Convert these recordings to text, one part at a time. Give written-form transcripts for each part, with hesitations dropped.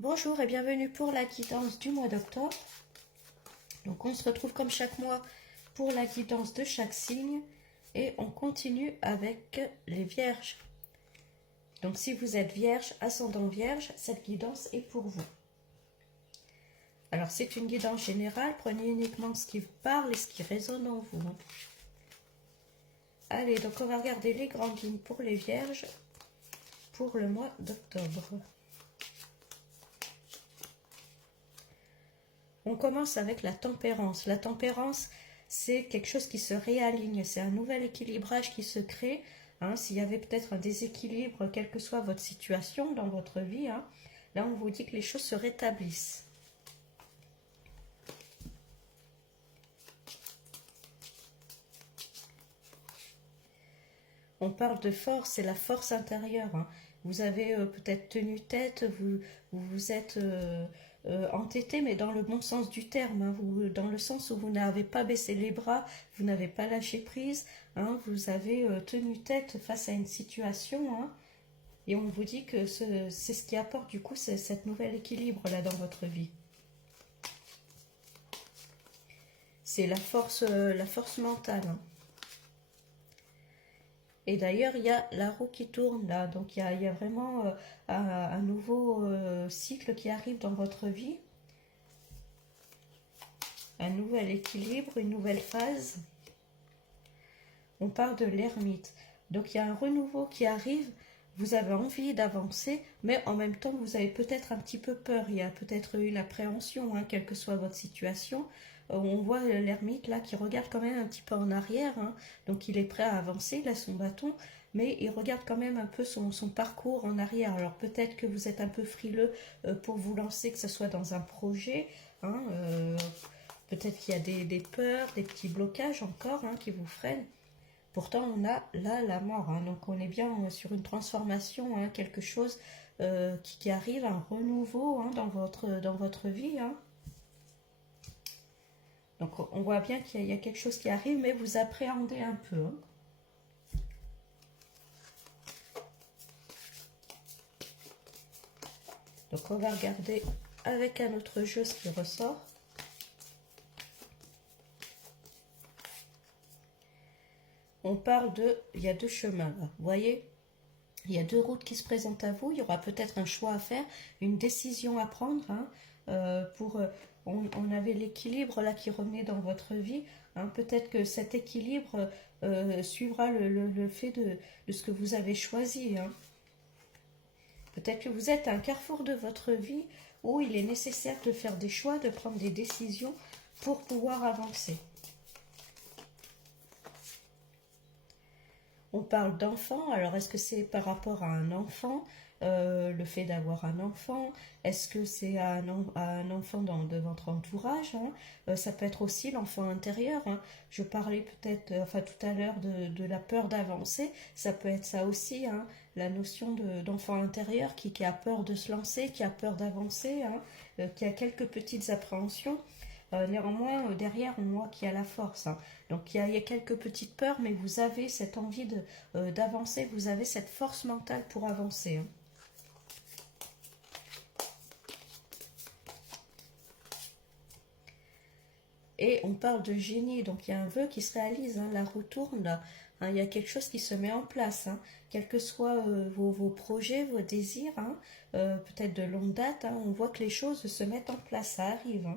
Bonjour et bienvenue pour la guidance du mois d'octobre. Donc on se retrouve comme chaque mois pour la guidance de chaque signe et on continue avec les vierges. Donc si vous êtes vierge, ascendant vierge, cette guidance est pour vous. Alors c'est une guidance générale, prenez uniquement ce qui vous parle et ce qui résonne en vous. Allez, donc on va regarder les grandes lignes pour les vierges pour le mois d'octobre. On commence avec la tempérance. La tempérance, c'est quelque chose qui se réaligne, c'est un nouvel équilibrage qui se crée. S'il y avait peut-être un déséquilibre, quelle que soit votre situation dans votre vie, là on vous dit que les choses se rétablissent. On parle de force, c'est la force intérieure. Vous avez peut-être tenu tête, vous vous êtes entêté, mais dans le bon sens du terme, dans le sens où vous n'avez pas baissé les bras, vous n'avez pas lâché prise, vous avez tenu tête face à une situation, et on vous dit que c'est ce qui apporte du coup cet nouvel équilibre là dans votre vie. C'est la force mentale. Et d'ailleurs, il y a la roue qui tourne là, donc il y a vraiment un nouveau cycle qui arrive dans votre vie. Un nouvel équilibre, une nouvelle phase. On parle de l'ermite. Donc il y a un renouveau qui arrive, vous avez envie d'avancer, mais en même temps vous avez peut-être un petit peu peur, il y a peut-être une appréhension, quelle que soit votre situation. On voit l'ermite là qui regarde quand même un petit peu en arrière, donc il est prêt à avancer, il a son bâton, mais il regarde quand même un peu son parcours en arrière. Alors peut-être que vous êtes un peu frileux pour vous lancer, que ce soit dans un projet, peut-être qu'il y a des peurs, des petits blocages encore qui vous freinent. Pourtant, on a là la mort, donc on est bien sur une transformation, quelque chose qui arrive, un renouveau dans votre vie. Donc on voit bien qu'il y a quelque chose qui arrive, mais vous appréhendez un peu. Donc on va regarder avec un autre jeu ce qui ressort. On parle il y a deux chemins là, vous voyez, il y a deux routes qui se présentent à vous, il y aura peut-être un choix à faire, une décision à prendre, on avait l'équilibre là qui revenait dans votre vie, peut-être que cet équilibre suivra le fait de ce que vous avez choisi. Peut-être que vous êtes à un carrefour de votre vie où il est nécessaire de faire des choix, de prendre des décisions pour pouvoir avancer. On parle d'enfant, alors est-ce que c'est par rapport à un enfant, le fait d'avoir un enfant? Est-ce que c'est à un enfant de votre entourage? Ça peut être aussi l'enfant intérieur. Je parlais peut-être, tout à l'heure de la peur d'avancer, ça peut être ça aussi, la notion d'enfant intérieur qui a peur de se lancer, qui a peur d'avancer, qui a quelques petites appréhensions. Néanmoins, derrière, on voit qu'il y a la force. Donc, il y a quelques petites peurs, mais vous avez cette envie d'avancer, vous avez cette force mentale pour avancer. Et on parle de génie, donc il y a un vœu qui se réalise, la roue tourne là. Il y a quelque chose qui se met en place, quels que soient vos projets, vos désirs, peut-être de longue date, on voit que les choses se mettent en place, ça arrive.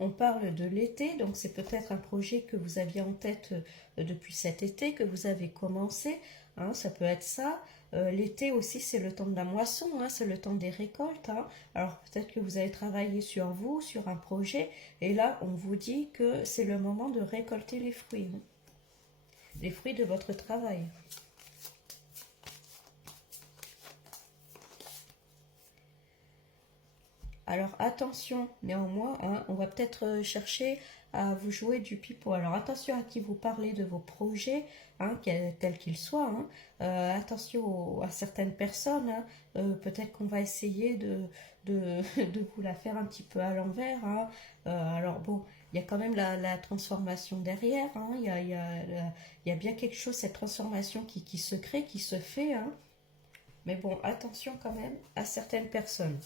On parle de l'été, donc c'est peut-être un projet que vous aviez en tête depuis cet été, que vous avez commencé, ça peut être ça. L'été aussi, c'est le temps de la moisson, c'est le temps des récoltes. Alors peut-être que vous avez travaillé sur vous, sur un projet, et là on vous dit que c'est le moment de récolter les fruits de votre travail. Alors attention, néanmoins, on va peut-être chercher à vous jouer du pipeau. Alors attention à qui vous parlez de vos projets, tels qu'ils soient. Attention à certaines personnes. Peut-être qu'on va essayer de vous la faire un petit peu à l'envers. Alors bon, il y a quand même la transformation derrière, hein. Il y a bien quelque chose, cette transformation qui se crée, qui se fait, hein. Mais bon, attention quand même à certaines personnes.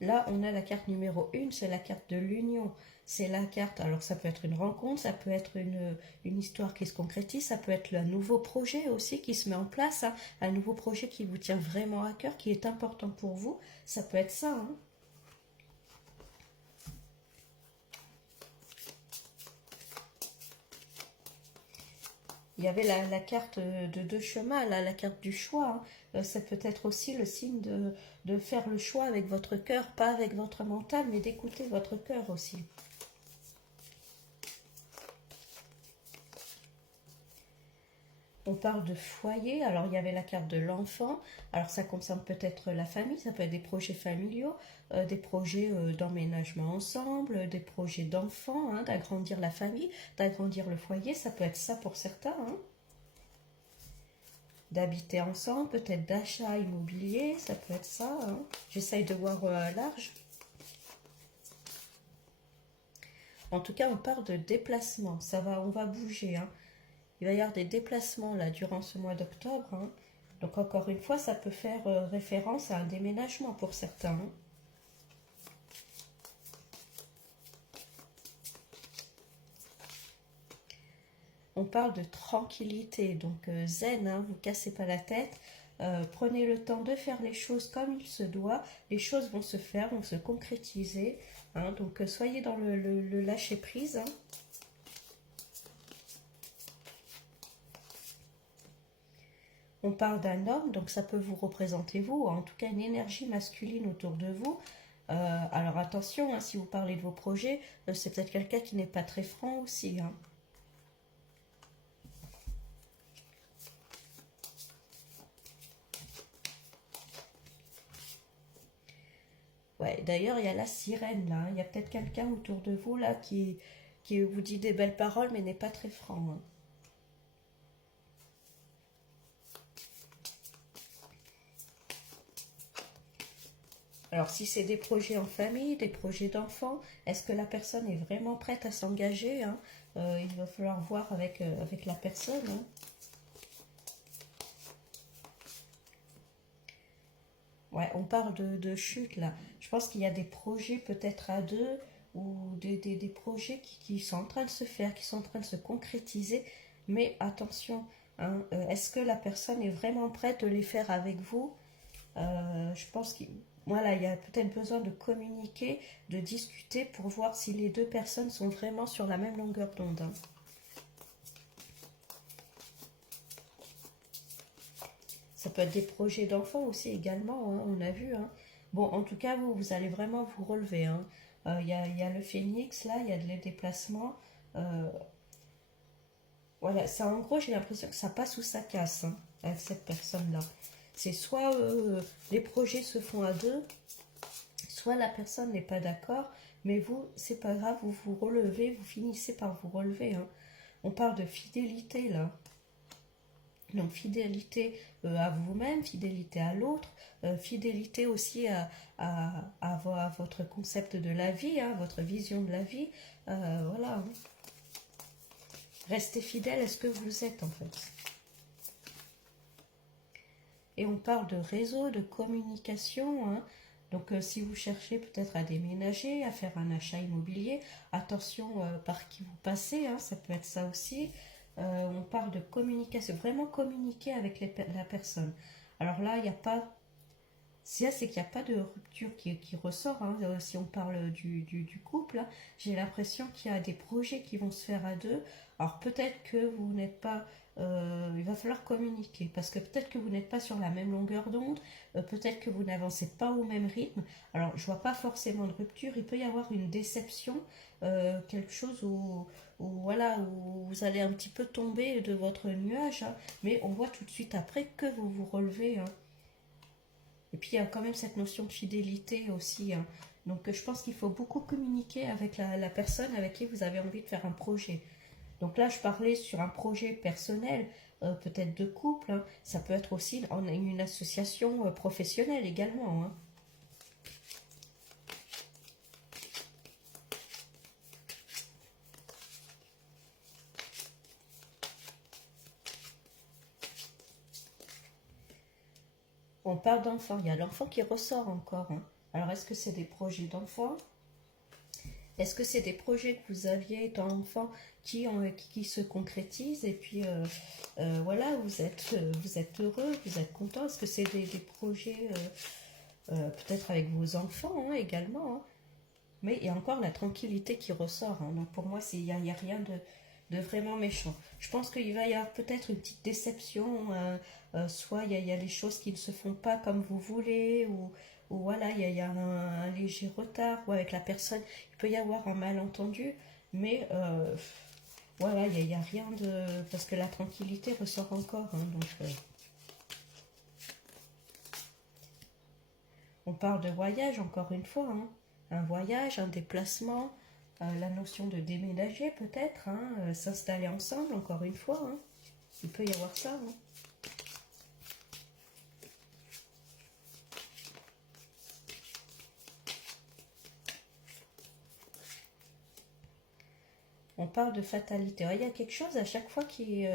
Là, on a la carte numéro 1, c'est la carte de l'union. C'est la carte, alors ça peut être une rencontre, ça peut être une histoire qui se concrétise, ça peut être un nouveau projet aussi qui se met en place, hein, un nouveau projet qui vous tient vraiment à cœur, qui est important pour vous. Ça peut être ça, hein. Il y avait la carte de deux chemins, là, la carte du choix, hein. Ça peut être aussi le signe de faire le choix avec votre cœur, pas avec votre mental, mais d'écouter votre cœur aussi. On parle de foyer, alors il y avait la carte de l'enfant, alors ça concerne peut-être la famille, ça peut être des projets familiaux, des projets d'emménagement ensemble, des projets d'enfants, hein, d'agrandir la famille, d'agrandir le foyer, ça peut être ça pour certains, hein. D'habiter ensemble, peut-être d'achat immobilier, ça peut être ça, hein. J'essaye de voir large. En tout cas, on parle de déplacement, on va bouger, hein. Il va y avoir des déplacements là durant ce mois d'octobre, hein. Donc encore une fois, ça peut faire référence à un déménagement pour certains, hein. On parle de tranquillité, donc zen, hein, vous cassez pas la tête. Prenez le temps de faire les choses comme il se doit. Les choses vont se faire, vont se concrétiser, hein. Donc soyez dans le lâcher prise, hein. On parle d'un homme, donc ça peut vous représenter vous, en tout cas une énergie masculine autour de vous. Alors attention, hein, si vous parlez de vos projets, c'est peut-être quelqu'un qui n'est pas très franc aussi, hein. Ouais, d'ailleurs, il y a la sirène là, hein. Il y a peut-être quelqu'un autour de vous là qui vous dit des belles paroles mais n'est pas très franc, hein. Alors, si c'est des projets en famille, des projets d'enfants, est-ce que la personne est vraiment prête à s'engager, hein? Il va falloir voir avec la personne, hein. Ouais, on parle de chute là. Je pense qu'il y a des projets peut-être à deux ou des projets qui sont en train de se faire, qui sont en train de se concrétiser. Mais attention, hein, est-ce que la personne est vraiment prête de les faire avec vous? Je pense qu'il voilà, il y a peut-être besoin de communiquer, de discuter pour voir si les deux personnes sont vraiment sur la même longueur d'onde, hein. Ça peut être des projets d'enfants aussi également, hein, on a vu, hein. Bon, en tout cas, vous allez vraiment vous relever, hein. Il y a le phénix, là, il y a des déplacements. Euh, voilà, ça, en gros, j'ai l'impression que ça passe ou ça casse, hein, avec cette personne-là. C'est soit les projets se font à deux, soit la personne n'est pas d'accord, mais vous, c'est pas grave, vous vous relevez, vous finissez par vous relever, hein. On parle de fidélité, là. Donc fidélité à vous-même, fidélité à l'autre, fidélité aussi à votre concept de la vie, hein, votre vision de la vie. Voilà, hein. Restez fidèle à ce que vous êtes en fait. Et on parle de réseau, de communication, hein. Donc si vous cherchez peut-être à déménager, à faire un achat immobilier, attention par qui vous passez, hein, ça peut être ça aussi. On parle de communication, vraiment communiquer avec la personne. Alors là, il n'y a pas. C'est qu'il n'y a pas de rupture qui ressort, hein. Si on parle du couple, hein, j'ai l'impression qu'il y a des projets qui vont se faire à deux. Alors peut-être que vous n'êtes pas. Il va falloir communiquer parce que peut-être que vous n'êtes pas sur la même longueur d'onde, peut-être que vous n'avancez pas au même rythme. Alors je vois pas forcément de rupture, il peut y avoir une déception, quelque chose voilà, où vous allez un petit peu tomber de votre nuage, hein, mais on voit tout de suite après que vous vous relevez, hein. Et puis il y a quand même cette notion de fidélité aussi, hein. Donc je pense qu'il faut beaucoup communiquer avec la personne avec qui vous avez envie de faire un projet. Donc là, je parlais sur un projet personnel. peut-être de couple, hein. Ça peut être aussi une association professionnelle également, hein. On parle d'enfant, il y a l'enfant qui ressort encore, hein. Alors, est-ce que c'est des projets d'enfant? Est-ce que c'est des projets que vous aviez étant enfant qui se concrétisent et puis voilà, vous êtes heureux, vous êtes content? Est-ce que c'est des projets peut-être avec vos enfants, hein, également, hein? Mais il y a encore la tranquillité qui ressort, hein. Donc pour moi, il y a rien de vraiment méchant. Je pense qu'il va y avoir peut-être une petite déception, soit il y a des choses qui ne se font pas comme vous voulez, ou voilà, il y a un léger retard, ou avec la personne, il peut y avoir un malentendu, mais voilà, il y a rien de... Parce que la tranquillité ressort encore, hein, donc on parle de voyage encore une fois, hein. Un voyage, un déplacement, la notion de déménager peut-être, hein, s'installer ensemble encore une fois, hein. Il peut y avoir ça, hein. On parle de fatalité. Ouais, il y a quelque chose à chaque fois qui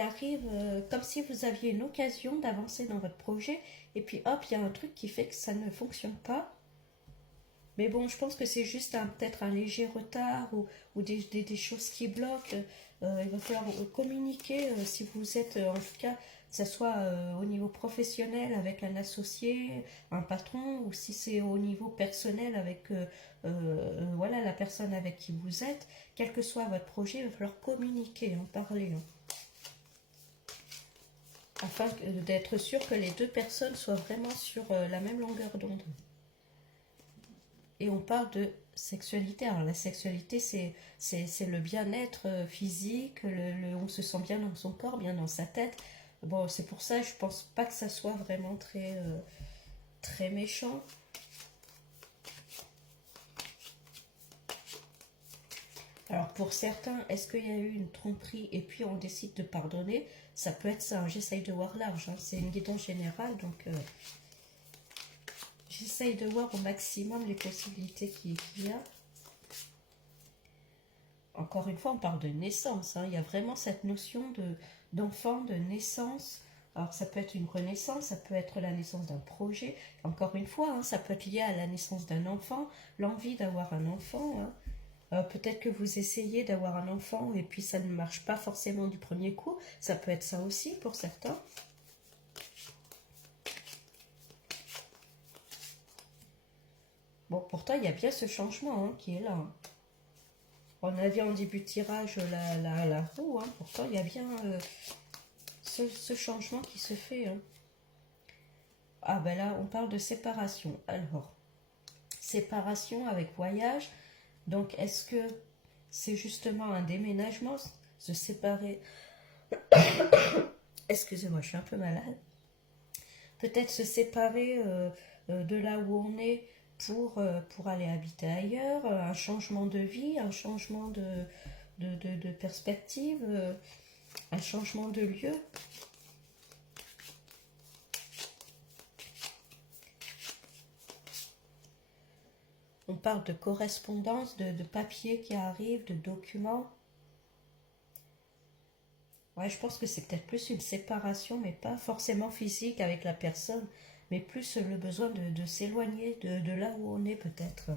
arrive, comme si vous aviez une occasion d'avancer dans votre projet, et puis hop, il y a un truc qui fait que ça ne fonctionne pas. Mais bon, je pense que c'est juste peut-être un léger retard ou des choses qui bloquent. Il va falloir communiquer si vous êtes, en tout cas, que ce soit au niveau professionnel avec un associé, un patron, ou si c'est au niveau personnel avec voilà, la personne avec qui vous êtes. Quel que soit votre projet, il va falloir communiquer, en parler, hein, afin d'être sûr que les deux personnes soient vraiment sur la même longueur d'onde. Et on parle de sexualité. Alors la sexualité, c'est le bien-être physique, on se sent bien dans son corps, bien dans sa tête. Bon, c'est pour ça, je pense pas que ça soit vraiment très méchant. Alors pour certains, est-ce qu'il y a eu une tromperie et puis on décide de pardonner? Ça peut être ça, hein. J'essaye de voir large, hein. C'est une guidance générale, donc j'essaye de voir au maximum les possibilités qu'il y a. Encore une fois, on parle de naissance, hein. Il y a vraiment cette notion d'enfant, de naissance. Alors ça peut être une renaissance, ça peut être la naissance d'un projet. Encore une fois, hein, ça peut être lié à la naissance d'un enfant, l'envie d'avoir un enfant, hein. Peut-être que vous essayez d'avoir un enfant et puis ça ne marche pas forcément du premier coup. Ça peut être ça aussi pour certains. Bon, pourtant, il y a bien ce changement, hein, qui est là, hein. On avait en début de tirage la roue, hein. Pourtant il y a bien ce changement qui se fait, hein. Ah ben là, on parle de séparation. Alors, séparation avec voyage. Donc, est-ce que c'est justement un déménagement, se séparer? Excusez-moi, je suis un peu malade. Peut-être se séparer de là où on est pour aller habiter ailleurs, un changement de vie, un changement de perspective, un changement de lieu. On parle de correspondance, de papiers qui arrivent, de documents. Ouais, je pense que c'est peut-être plus une séparation, mais pas forcément physique avec la personne, mais plus le besoin de s'éloigner de là où on est peut-être.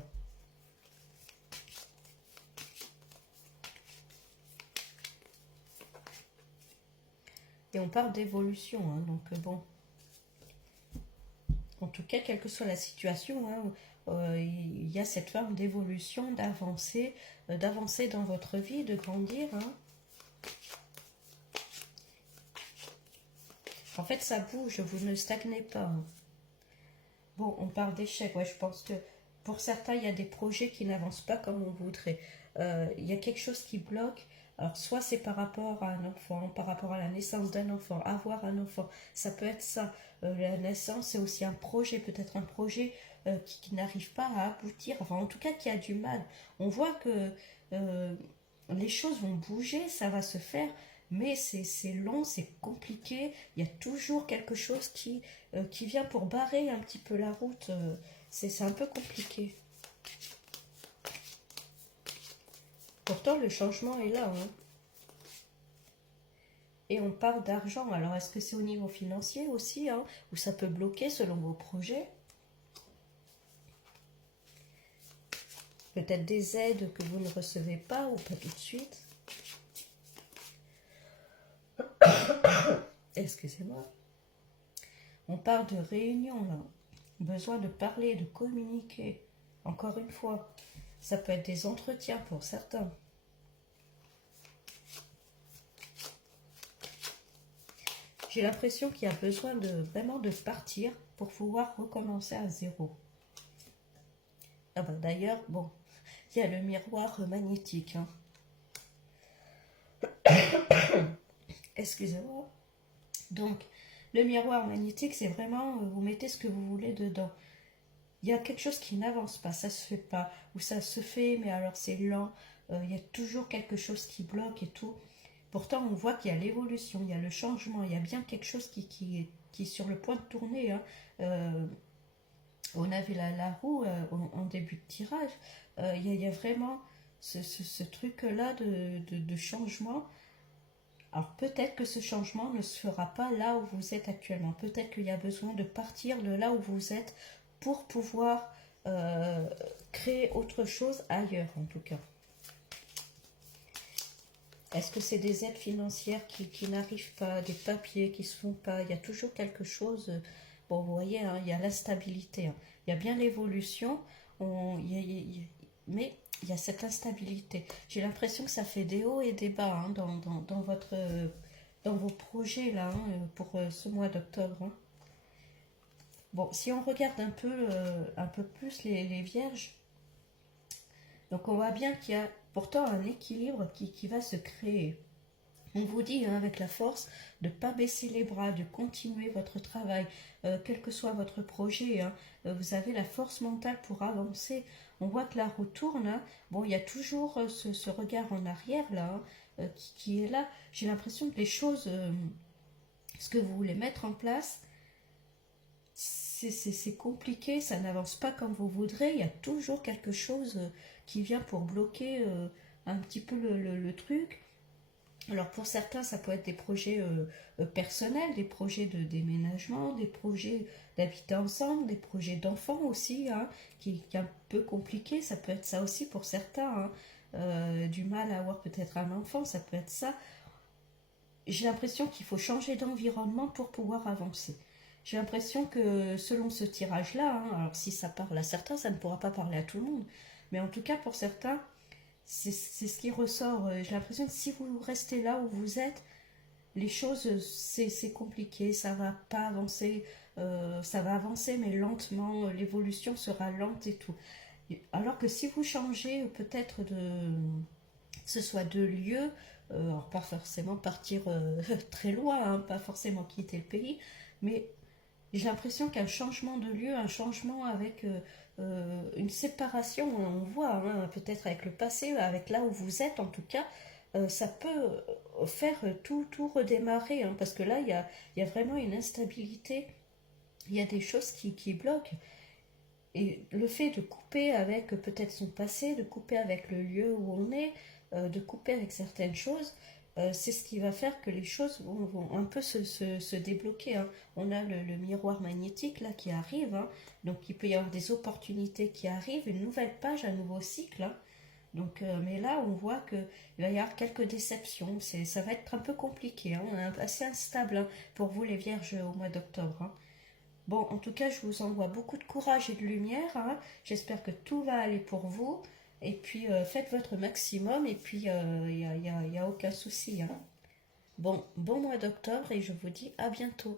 Et on parle d'évolution, hein, donc bon. En tout cas, quelle que soit la situation, hein, il y a cette forme d'évolution, d'avancer dans votre vie, de grandir, hein. En fait, ça bouge, vous ne stagnez pas, hein. Bon, on parle d'échec. Ouais, je pense que pour certains, il y a des projets qui n'avancent pas comme on voudrait. Il y a quelque chose qui bloque. Alors, soit c'est par rapport à un enfant, par rapport à la naissance d'un enfant, avoir un enfant. Ça peut être ça. La naissance, c'est aussi un projet, peut-être un projet qui n'arrive pas à aboutir. Enfin, en tout cas, qui a du mal. On voit que les choses vont bouger, ça va se faire, mais c'est long, c'est compliqué. Il y a toujours quelque chose qui vient pour barrer un petit peu la route. C'est un peu compliqué. Pourtant, le changement est là, hein. Et on parle d'argent. Alors, est-ce que c'est au niveau financier aussi, hein, où ça peut bloquer selon vos projets? Peut-être des aides que vous ne recevez pas ou pas tout de suite. Excusez-moi. On parle de réunion, là. Besoin de parler, de communiquer. Encore une fois, ça peut être des entretiens pour certains. J'ai l'impression qu'il y a besoin vraiment de partir pour pouvoir recommencer à zéro. Ah ben, d'ailleurs, bon, il y a le miroir magnétique, hein. Excusez-moi. Donc, le miroir magnétique, c'est vraiment, vous mettez ce que vous voulez dedans. Il y a quelque chose qui n'avance pas, ça se fait pas, ou ça se fait, mais alors c'est lent, il y a toujours quelque chose qui bloque et tout. Pourtant, on voit qu'il y a l'évolution, il y a le changement, il y a bien quelque chose qui est sur le point de tourner, hein. On avait la roue en début de tirage. Il y a vraiment ce truc-là de changement. Alors peut-être que ce changement ne se fera pas là où vous êtes actuellement. Peut-être qu'il y a besoin de partir de là où vous êtes pour pouvoir créer autre chose ailleurs en tout cas. Est-ce que c'est des aides financières qui n'arrivent pas, des papiers qui ne se font pas? Il y a toujours quelque chose. Bon, vous voyez, hein, il y a l'instabilité, hein. Il y a bien l'évolution, mais il y a cette instabilité. J'ai l'impression que ça fait des hauts et des bas, hein, dans vos projets là, hein, pour ce mois d'octobre, hein. Bon, si on regarde un peu plus les vierges, donc on voit bien qu'il y a pourtant un équilibre qui va se créer. On vous dit, hein, avec la force de ne pas baisser les bras, de continuer votre travail, quel que soit votre projet, hein, vous avez la force mentale pour avancer. On voit que la roue tourne, hein. Bon, il y a toujours ce regard en arrière là, hein, qui est là. J'ai l'impression que les choses, ce que vous voulez mettre en place, c'est compliqué, ça n'avance pas comme vous voudrez. Il y a toujours quelque chose qui vient pour bloquer un petit peu le truc. Alors pour certains, ça peut être des projets personnels, des projets de déménagement, des projets d'habiter ensemble, des projets d'enfants aussi, hein, qui est un peu compliqué. Ça peut être ça aussi pour certains, hein. Du mal à avoir peut-être un enfant, ça peut être ça. J'ai l'impression qu'il faut changer d'environnement pour pouvoir avancer. J'ai l'impression que selon ce tirage-là, hein, alors si ça parle à certains, ça ne pourra pas parler à tout le monde, mais en tout cas pour certains, c'est ce qui ressort. J'ai l'impression que si vous restez là où vous êtes, les choses, c'est compliqué, ça va pas avancer, ça va avancer mais lentement, l'évolution sera lente et tout. Alors que si vous changez peut-être que ce soit de lieu, alors pas forcément partir très loin, hein, pas forcément quitter le pays, mais j'ai l'impression qu'un changement de lieu, un changement avec une séparation, on voit, hein, peut-être avec le passé, avec là où vous êtes en tout cas, ça peut faire tout redémarrer, hein, parce que là, il y a vraiment une instabilité, il y a des choses qui bloquent. Et le fait de couper avec peut-être son passé, de couper avec le lieu où on est, de couper avec certaines choses, c'est ce qui va faire que les choses vont un peu se débloquer, hein. On a le miroir magnétique là qui arrive, hein. Donc il peut y avoir des opportunités qui arrivent, une nouvelle page, un nouveau cycle, hein. Donc, mais là, on voit qu'il va y avoir quelques déceptions. Ça va être un peu compliqué, hein, assez instable, hein, pour vous les vierges au mois d'octobre, hein. Bon, en tout cas, je vous envoie beaucoup de courage et de lumière, hein. J'espère que tout va aller pour vous. Et puis, faites votre maximum. Et puis, y a aucun souci, hein. Bon mois d'octobre et je vous dis à bientôt.